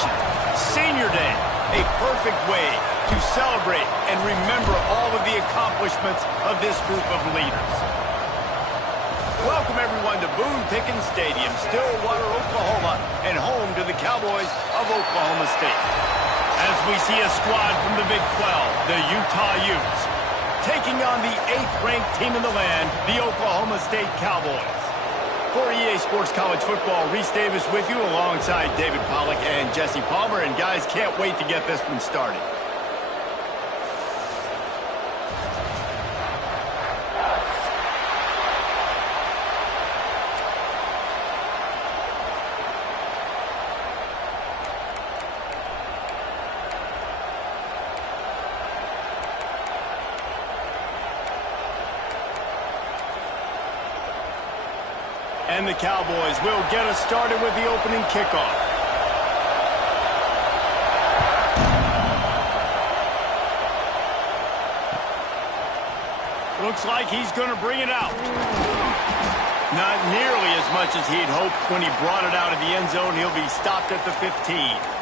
celebration. Senior Day, a perfect way to celebrate and remember all of the accomplishments of this group of leaders. Welcome, everyone, to Boone Pickens Stadium, Stillwater, Oklahoma, and home to the Cowboys of Oklahoma State. As we see a squad from the Big 12, the Utah Utes, taking on the 8th-ranked team in the land, the Oklahoma State Cowboys. For EA Sports College Football, Reese Davis with you alongside David Pollack and Jesse Palmer. And guys, can't wait to get this one started. And the Cowboys will get us started with the opening kickoff. Looks like he's going to bring it out. Not nearly as much as he'd hoped when he brought it out of the end zone. He'll be stopped at the 15.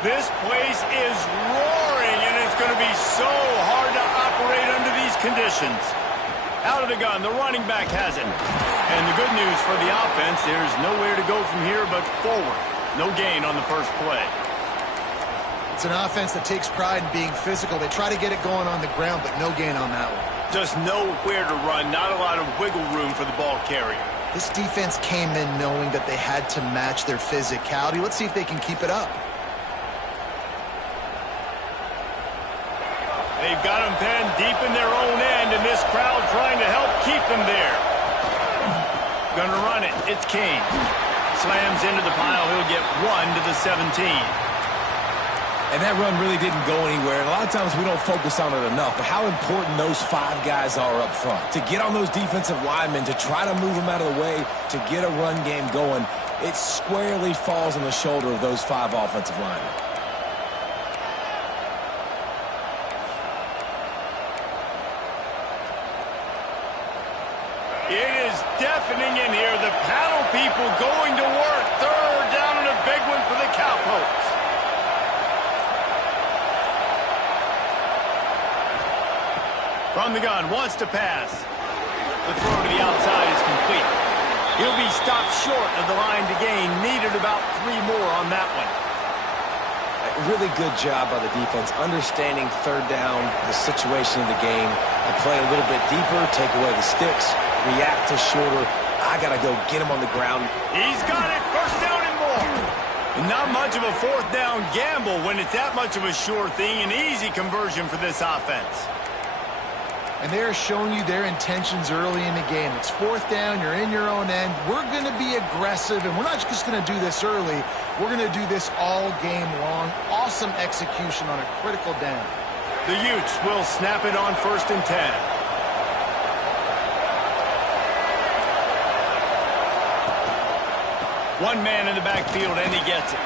This place is roaring, and it's going to be so hard to operate under these conditions. Out of the gun, the running back has it. And the good news for the offense, there's nowhere to go from here but forward. No gain on the first play. It's an offense that takes pride in being physical. They try to get it going on the ground, but no gain on that one. Just nowhere to run, not a lot of wiggle room for the ball carrier. This defense came in knowing that they had to match their physicality. Let's see if they can keep it up. They've got them penned deep in their own end, and this crowd trying to help keep them there. Gonna run it. It's Kane. Slams into the pile. He'll get 1 to the 17. And that run really didn't go anywhere. And a lot of times we don't focus on it enough, but how important those 5 guys are up front. To get on those defensive linemen, to try to move them out of the way, to get a run game going, it squarely falls on the shoulder of those 5 offensive linemen. It is deafening in here. The paddle people going to work. 3rd down and a big one for the Cowpokes. From the gun, wants to pass. The throw to the outside is complete. He'll be stopped short of the line to gain. Needed about 3 more on that one. A really good job by the defense, understanding 3rd down, the situation of the game, and play a little bit deeper, take away the sticks, react to shorter. I got to go get him on the ground. He's got it. 1st down and more. Not much of a 4th down gamble when it's that much of a sure thing. An easy conversion for this offense. And they're showing you their intentions early in the game. It's 4th down. You're in your own end. We're going to be aggressive, and we're not just going to do this early. We're going to do this all game long. Awesome execution on a critical down. The Utes will snap it on 1st and 10. One man in the backfield, and he gets it.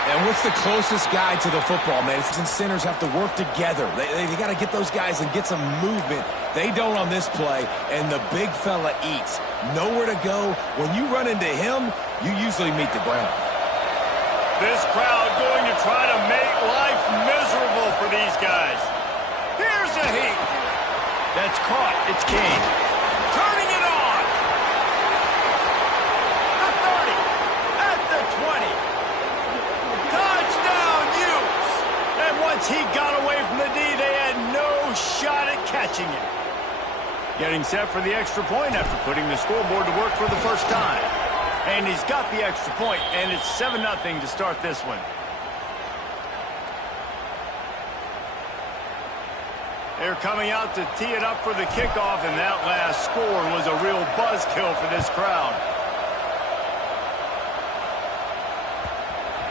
And what's the closest guy to the football, man? And centers have to work together. They got to get those guys and get some movement. They don't on this play, and the big fella eats. Nowhere to go. When you run into him, you usually meet the ground. This crowd going to try to make life miserable for these guys. Here's a heat. That's caught. It's Kane. Turning it on. The 30. At the 20. Touchdown, Utes. And once he got away from the D, they had no shot at catching him. Getting set for the extra point after putting the scoreboard to work for the first time. And he's got the extra point, and it's 7-0 to start this one. They're coming out to tee it up for the kickoff, and that last score was a real buzzkill for this crowd.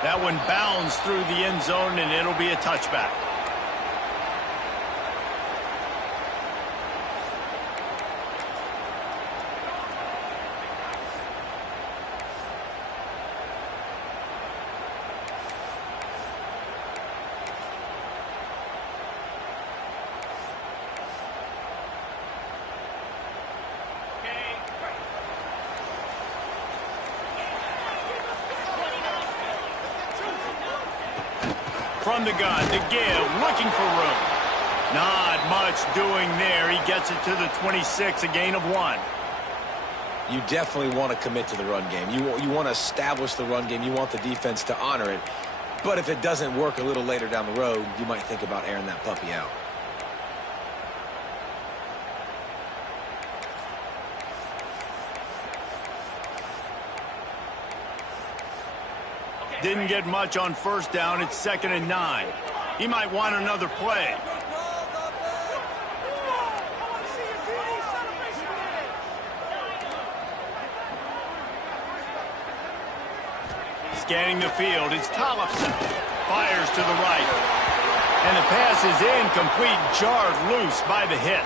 That one bounds through the end zone, and it'll be a touchback. from the gun to give, looking for room. Not much doing there. He gets it to the 26, a gain of 1. You definitely want to commit to the run game. You want to establish the run game. You want the defense to honor it. But if it doesn't work a little later down the road, you might think about airing that puppy out. Didn't get much on first down. It's 2nd and 9. He might want another play. Scanning the field, it's Tollefson. Fires to the right. And the pass is incomplete, jarred loose by the hit.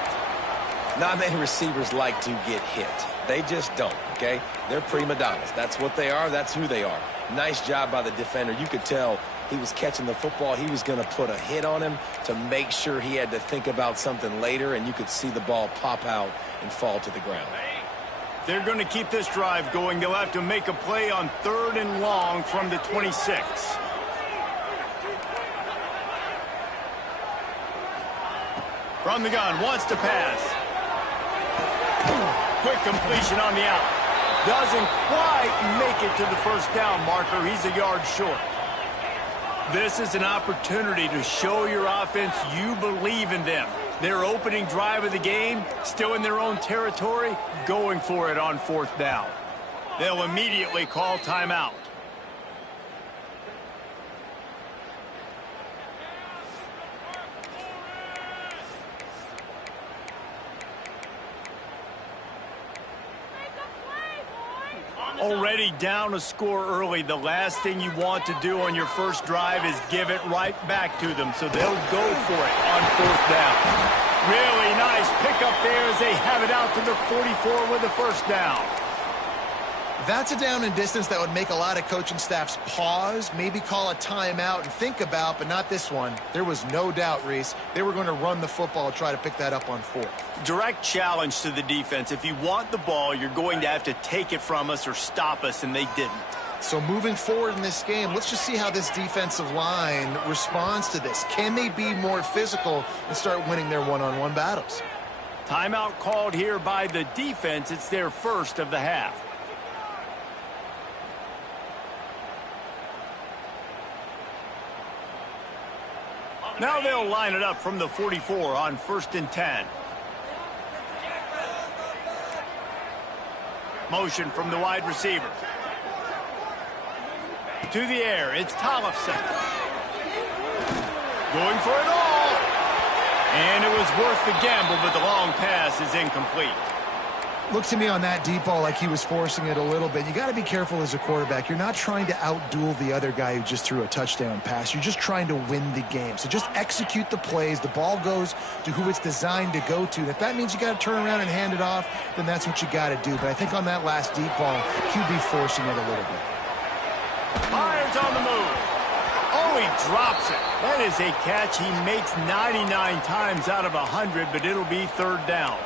Not many receivers like to get hit. They just don't, okay? They're prima donnas. That's what they are. That's who they are. Nice job by the defender. You could tell he was catching the football. He was going to put a hit on him to make sure he had to think about something later, and you could see the ball pop out and fall to the ground. They're going to keep this drive going. They'll have to make a play on 3rd and long from the 26. From the gun, wants to pass. Quick completion on the out. Doesn't quite make it to the first down marker. He's a yard short. This is an opportunity to show your offense you believe in them. Their opening drive of the game, still in their own territory, going for it on 4th down. They'll immediately call timeout. Already down a score early. The last thing you want to do on your first drive is give it right back to them, so they'll go for it on 4th down. Really nice pickup there as they have it out to the 44 with a first down. That's a down and distance that would make a lot of coaching staffs pause, maybe call a timeout and think about, but not this one. There was no doubt, Reese, they were going to run the football, try to pick that up on 4th. Direct challenge to the defense. If you want the ball, you're going to have to take it from us or stop us, and they didn't. So moving forward in this game, let's just see how this defensive line responds to this. Can they be more physical and start winning their one-on-one battles? Timeout called here by the defense. It's their first of the half. Now they'll line it up from the 44 on 1st and 10. Motion from the wide receiver. To the air, it's Tollefson. Going for it all. And it was worth the gamble, but the long pass is incomplete. Looked to me on that deep ball like he was forcing it a little bit. You got to be careful as a quarterback. You're not trying to outduel the other guy who just threw a touchdown pass. You're just trying to win the game. So just execute the plays. The ball goes to who it's designed to go to. If that means you got to turn around and hand it off, then that's what you got to do. But I think on that last deep ball, QB forcing it a little bit. Myers on the move. Oh, he drops it. That is a catch he makes 99 times out of 100, but it'll be 3rd down.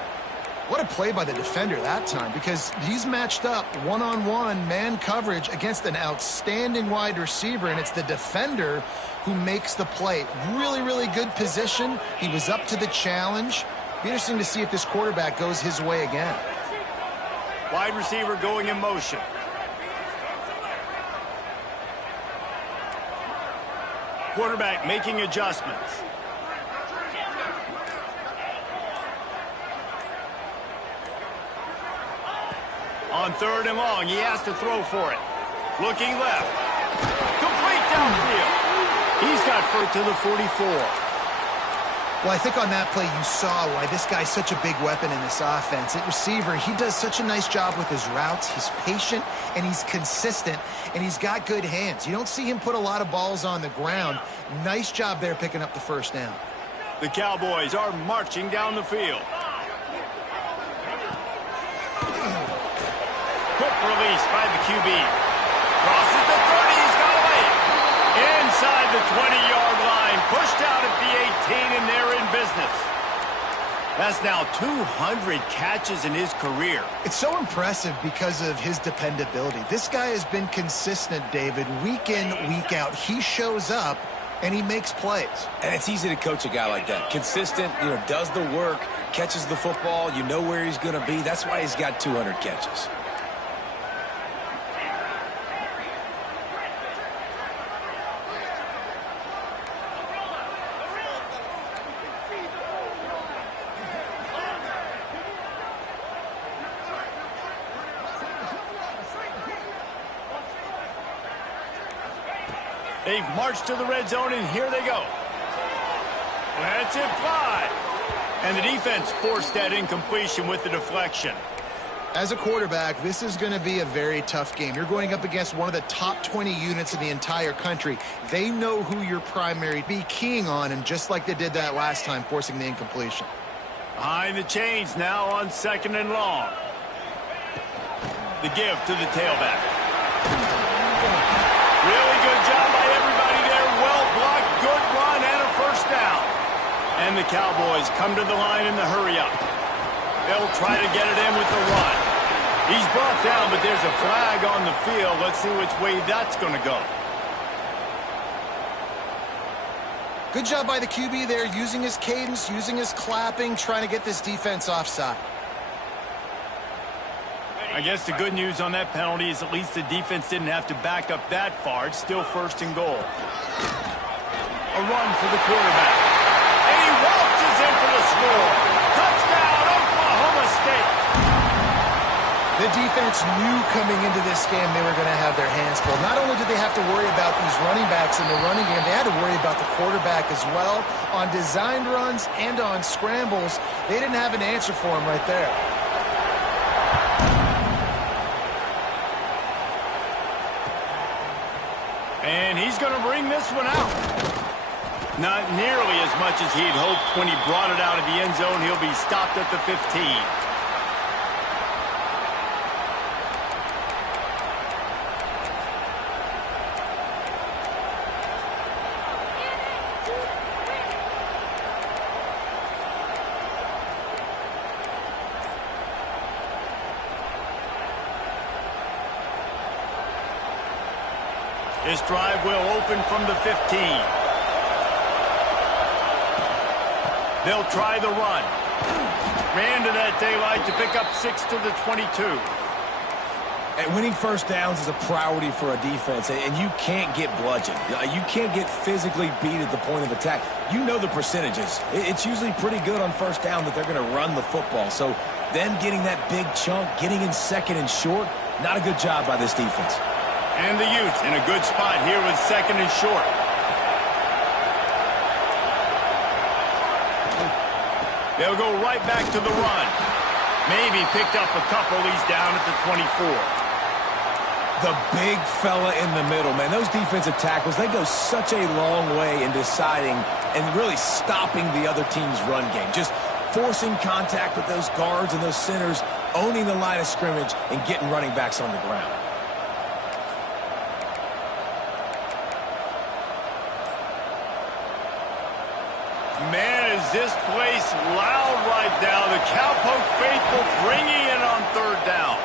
What a play by the defender that time, because he's matched up one-on-one man coverage against an outstanding wide receiver, and it's the defender who makes the play. Really, really good position. He was up to the challenge. Be interesting to see if this quarterback goes his way again. Wide receiver going in motion. Quarterback making adjustments. On 3rd and long, he has to throw for it. Looking left. Complete downfield. He's got first to the 44. Well, I think on that play you saw why this guy's such a big weapon in this offense. At receiver, he does such a nice job with his routes. He's patient, and he's consistent, and he's got good hands. You don't see him put a lot of balls on the ground. Nice job there picking up the first down. The Cowboys are marching down the field. Quick release by the QB. Crosses the 30, he's got away. Inside the 20-yard line, pushed out at the 18, and they're in business. That's now 200 catches in his career. It's so impressive because of his dependability. This guy has been consistent, David, week in, week out. He shows up and he makes plays. And it's easy to coach a guy like that. Consistent, does the work, catches the football, you know where he's going to be. That's why he's got 200 catches. They've marched to the red zone, and here they go. That's it, fly. And the defense forced that incompletion with the deflection. As a quarterback, this is going to be a very tough game. You're going up against one of the top 20 units in the entire country. They know who your primary be keying on, and just like they did that last time, forcing the incompletion. Behind the chains now on 2nd and long. The give to the tailback. Really good job by everybody there. Well blocked, good run, and a first down. And the Cowboys come to the line in the hurry-up. They'll try to get it in with the run. He's brought down, but there's a flag on the field. Let's see which way that's going to go. Good job by the QB there, using his cadence, using his clapping, trying to get this defense offside. I guess the good news on that penalty is at least the defense didn't have to back up that far. It's still 1st and goal. A run for the quarterback. And he waltzes in for the score. Touchdown, Oklahoma State. The defense knew coming into this game they were going to have their hands full. Not only did they have to worry about these running backs in the running game, they had to worry about the quarterback as well. On designed runs and on scrambles, they didn't have an answer for him right there. And he's going to bring this one out. Not nearly as much as he'd hoped when he brought it out of the end zone. He'll be stopped at the 15. This drive will open from the 15. They'll try the run. Ran to that daylight to pick up 6 to the 22. And winning first downs is a priority for a defense, and you can't get bludgeoned. You can't get physically beat at the point of attack. You know the percentages. It's usually pretty good on first down that they're going to run the football. So then getting that big chunk, getting in 2nd and short, not a good job by this defense. And the Utes in a good spot here with 2nd and short. They'll go right back to the run. Maybe picked up a couple. He's down at the 24. The big fella in the middle, man. Those defensive tackles, they go such a long way in deciding and really stopping the other team's run game. Just forcing contact with those guards and those centers, owning the line of scrimmage, and getting running backs on the ground. Man, is this place loud right now. The Cowpoke faithful bringing it on 3rd down.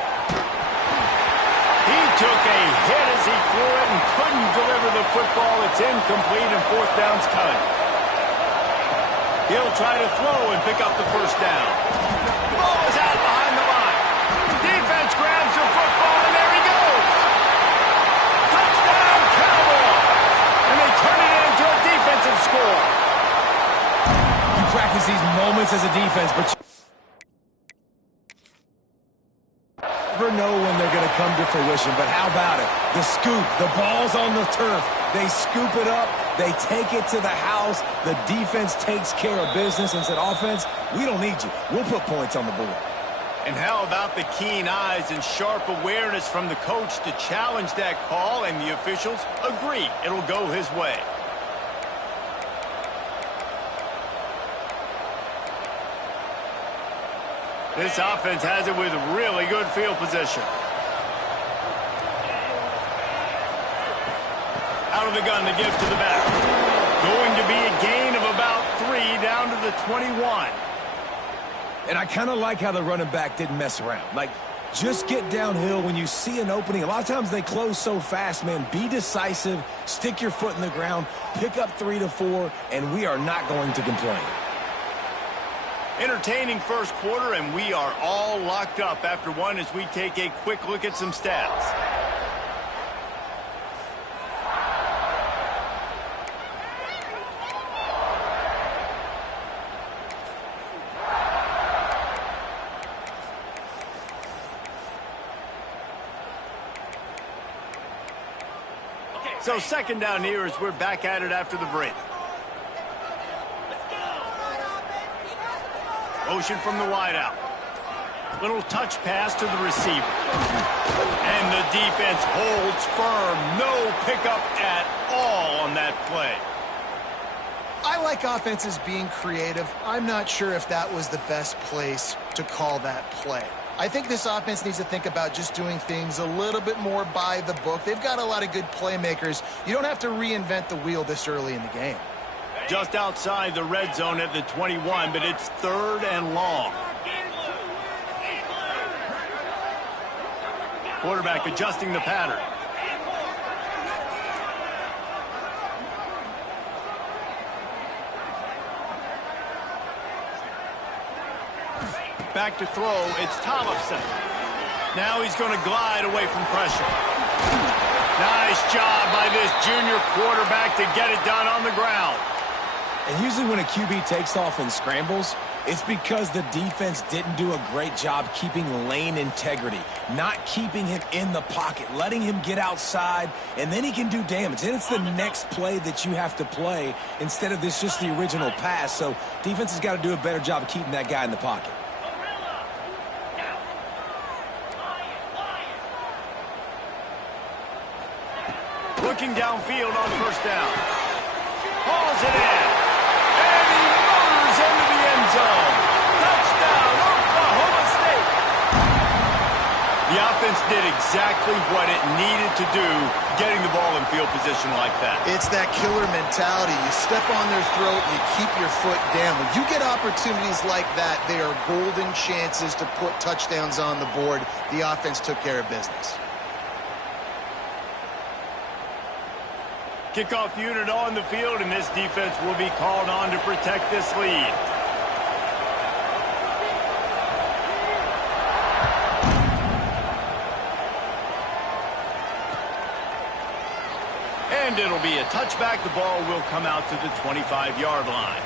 He took a hit as he threw it and couldn't deliver the football. It's incomplete and 4th down's coming. He'll try to throw and pick up the 1st down. Ball is out behind the line. Defense grabs the football, and there he goes. Touchdown, Cowboys. And they turn it into a defensive score. Practice these moments as a defense, but you never know when they're going to come to fruition. But how about it? The scoop, the ball's on the turf. They scoop it up. They take it to the house. The defense takes care of business and said, offense, we don't need you. We'll put points on the board. And how about the keen eyes and sharp awareness from the coach to challenge that call, and the officials agree it'll go his way. This offense has it with really good field position. Out of the gun to give to the back. Going to be a gain of about 3 down to the 21. And I kind of like how the running back didn't mess around. Like, Just get downhill when you see an opening. A lot of times they close so fast, man. Be decisive, stick your foot in the ground, pick up 3 to 4, and we are not going to complain. Entertaining first quarter, and we are all locked up after one as we take a quick look at some stats. So second down here as we're back at it after the break. Motion from the wideout. Little touch pass to the receiver. And the defense holds firm. No pickup at all on that play. I like offenses being creative. I'm not sure if that was the best place to call that play. I think this offense needs to think about just doing things a little bit more by the book. They've got a lot of good playmakers. You don't have to reinvent the wheel this early in the game. Just outside the red zone at the 21, but it's 3rd and long. Quarterback adjusting the pattern. Back to throw, it's Tollefson. Now he's going to glide away from pressure. Nice job by this junior quarterback to get it done on the ground. And usually when a QB takes off and scrambles, it's because the defense didn't do a great job keeping lane integrity, not keeping him in the pocket, letting him get outside, and then he can do damage. And it's the next play that you have to play instead of this just the original pass. So defense has got to do a better job of keeping that guy in the pocket. Looking downfield on first down. Hauls it in. And he motors into the end zone. Touchdown, Oklahoma State. The offense did exactly what it needed to do, getting the ball in field position like that. It's that killer mentality. You step on their throat, you keep your foot down. When you get opportunities like that, they are golden chances to put touchdowns on the board. The offense took care of business. Kickoff unit on the field, and this defense will be called on to protect this lead. And it'll be a touchback. The ball will come out to the 25-yard line.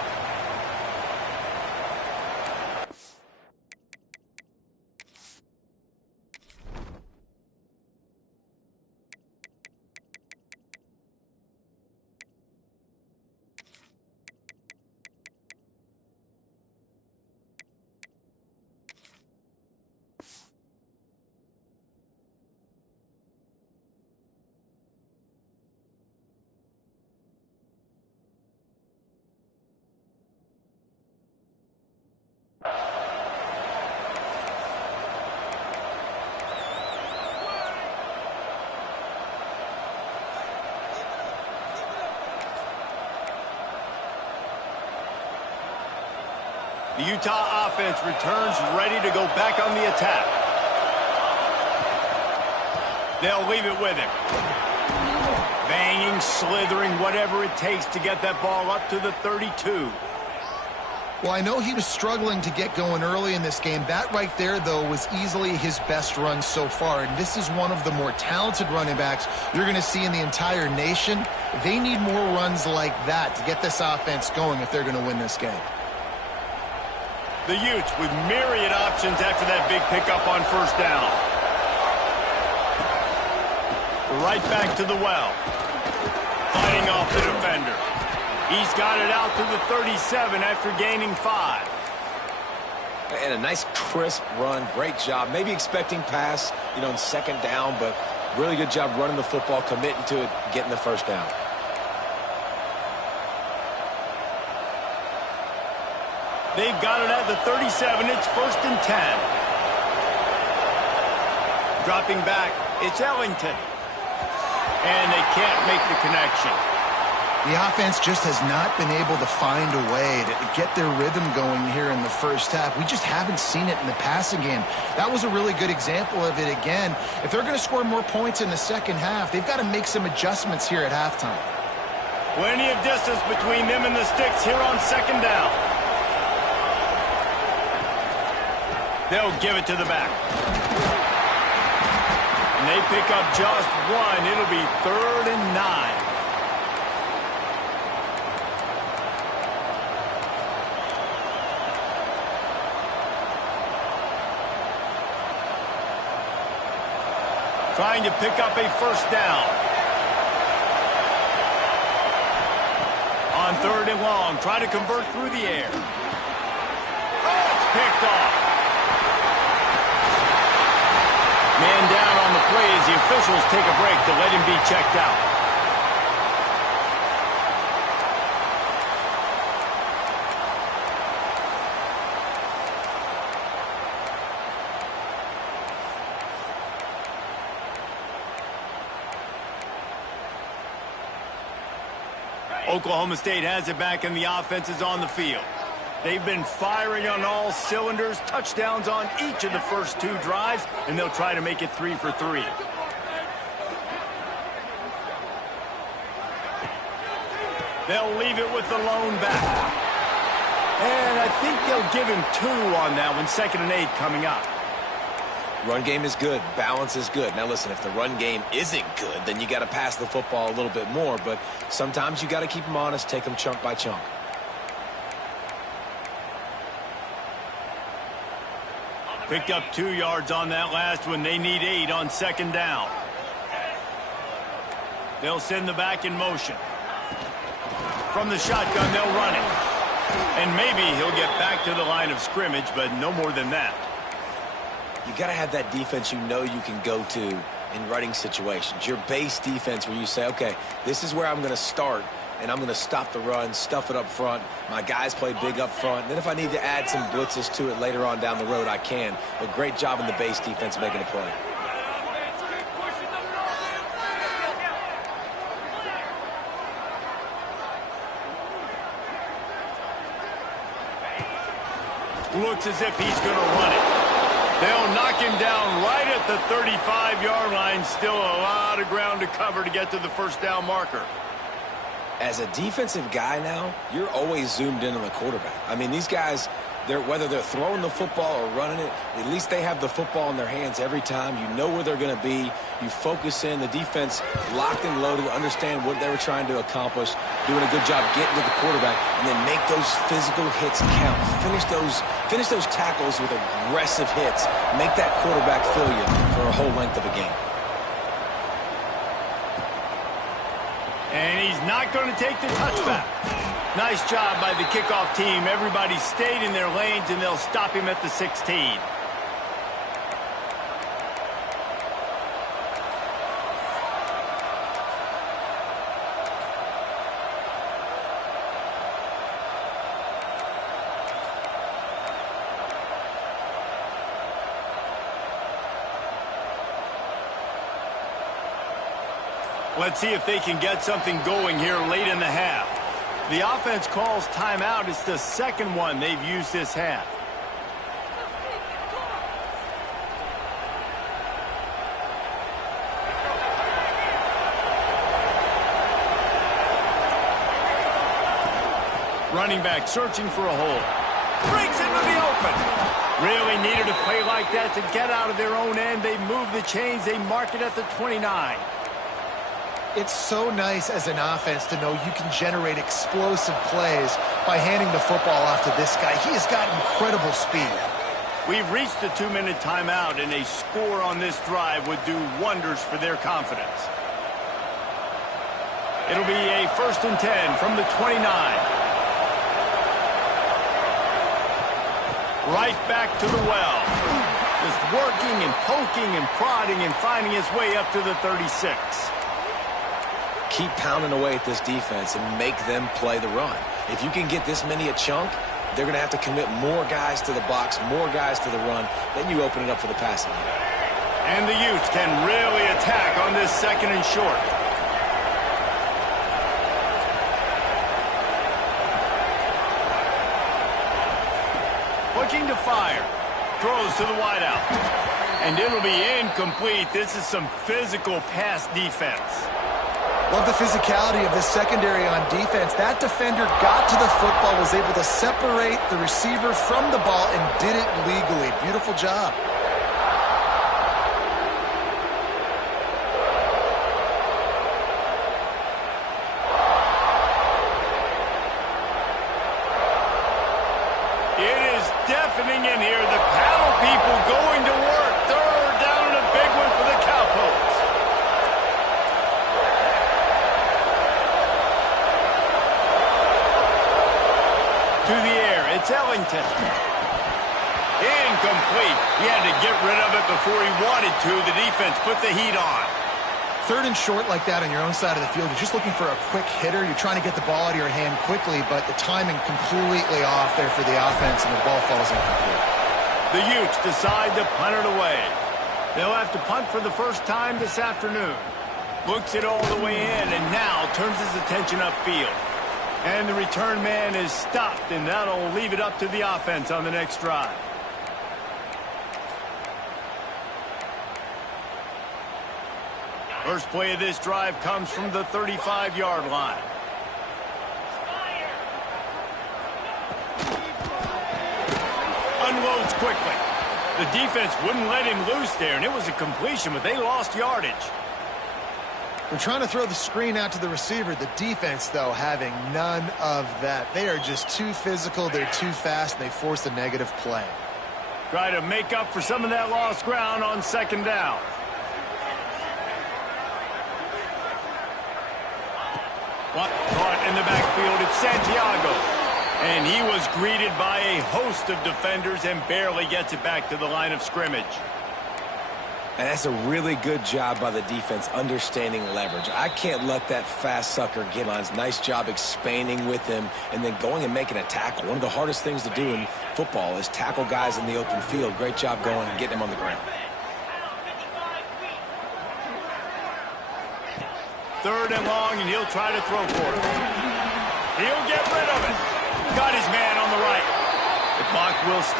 The Utah offense returns ready to go back on the attack. They'll leave it with him. Banging, slithering, whatever it takes to get that ball up to the 32. Well, I know he was struggling to get going early in this game. That right there, though, was easily his best run so far. And this is one of the more talented running backs you're going to see in the entire nation. They need more runs like that to get this offense going if they're going to win this game. The Utes with myriad options after that big pickup on first down. Right back to the well. Fighting off the defender. He's got it out to the 37 after gaining 5. And a nice crisp run. Great job. Maybe expecting pass, in second down, but really good job running the football, committing to it, getting the first down. They've got it at the 37. It's 1st and 10. Dropping back, it's Ellington. And they can't make the connection. The offense just has not been able to find a way to get their rhythm going here in the first half. We just haven't seen it in the passing game. That was a really good example of it again. If they're going to score more points in the second half, they've got to make some adjustments here at halftime. Plenty of distance between them and the sticks here on second down. They'll give it to the back. And they pick up just one. It'll be 3rd and 9. Trying to pick up a first down. On 3rd and long, try to convert through the air. Oh, it's picked off. Man down on the play as the officials take a break to let him be checked out. Oklahoma State has it back and the offense is on the field. They've been firing on all cylinders, touchdowns on each of the first 2 drives, and they'll try to make it 3 for 3. They'll leave it with the lone back. And I think they'll give him 2 on that one, 2nd and 8 coming up. Run game is good. Balance is good. Now, listen, if the run game isn't good, then you got to pass the football a little bit more. But sometimes you got to keep them honest, take them chunk by chunk. Picked up 2 yards on that last one. They need 8 on 2nd down. They'll send the back in motion. From the shotgun, they'll run it. And maybe he'll get back to the line of scrimmage, but no more than that. You got to have that defense you know you can go to in running situations. Your base defense where you say, okay, this is where I'm going to start, and I'm going to stop the run, stuff it up front. My guys play big up front. And then if I need to add some blitzes to it later on down the road, I can. But great job in the base defense making a play. Looks as if he's going to run it. They'll knock him down right at the 35-yard line. Still a lot of ground to cover to get to the first down marker. As a defensive guy now, you're always zoomed in on the quarterback. I mean, these guys, whether they're throwing the football or running it, at least they have the football in their hands every time. You know where they're going to be. You focus in. The defense locked and loaded, understand what they were trying to accomplish, doing a good job getting to the quarterback, and then make those physical hits count. Finish those tackles with aggressive hits. Make that quarterback feel you for a whole length of a game. And he's not going to take the touchback. Nice job by the kickoff team. Everybody stayed in their lanes, and they'll stop him at the 16. Let's see if they can get something going here late in the half. The offense calls timeout. It's the second one they've used this half. Running back searching for a hole. Breaks into the open. Really needed a play like that to get out of their own end. They move the chains. They mark it at the 29. It's so nice as an offense to know you can generate explosive plays by handing the football off to this guy. He has got incredible speed. We've reached the 2-minute timeout, and a score on this drive would do wonders for their confidence. It'll be a 1st and 10 from the 29. Right back to the well. Just working and poking and prodding and finding his way up to the 36. Keep pounding away at this defense and make them play the run. If you can get this many a chunk, they're going to have to commit more guys to the box, more guys to the run. Then you open it up for the passing game. And the Utes can really attack on this 2nd and short. looking to fire. Throws to the wideout. And it'll be incomplete. This is some physical pass defense. Love the physicality of this secondary on defense. That defender got to the football, was able to separate the receiver from the ball, and did it legally. Beautiful job. It is deafening in here. The paddle people going to work. Third down and a big one for the Cowpokes. To the air, it's Ellington. Incomplete. He had to get rid of it before he wanted to. The defense put the heat on. Third and short like that on your own side of the field, you're just looking for a quick hitter. You're trying to get the ball out of your hand quickly, but the timing completely off there for the offense, and the ball falls incomplete. The Utes decide to punt it away. They'll have to punt for the first time this afternoon. Looks it all the way in, and now turns his attention upfield. And the return man is stopped, and that'll leave it up to the offense on the next drive. First play of this drive comes from the 35-yard line. Unloads quickly. The defense wouldn't let him loose there, and it was a completion, but they lost yardage. They're trying to throw the screen out to the receiver. The defense, though, having none of that. They are just too physical. They're too fast, and they force a negative play. Try to make up for some of that lost ground on second down. Caught in the backfield, it's Santiago. And he was greeted by a host of defenders and barely gets it back to the line of scrimmage. And that's a really good job by the defense understanding leverage. I can't let that fast sucker get on. Nice job expanding with him and then going and making a tackle. One of the hardest things to do in football is tackle guys in the open field. Great job going and getting him on the ground. Third and long, and he'll try to throw for it. He'll get rid of it. Got his man on the right. The clock will stop.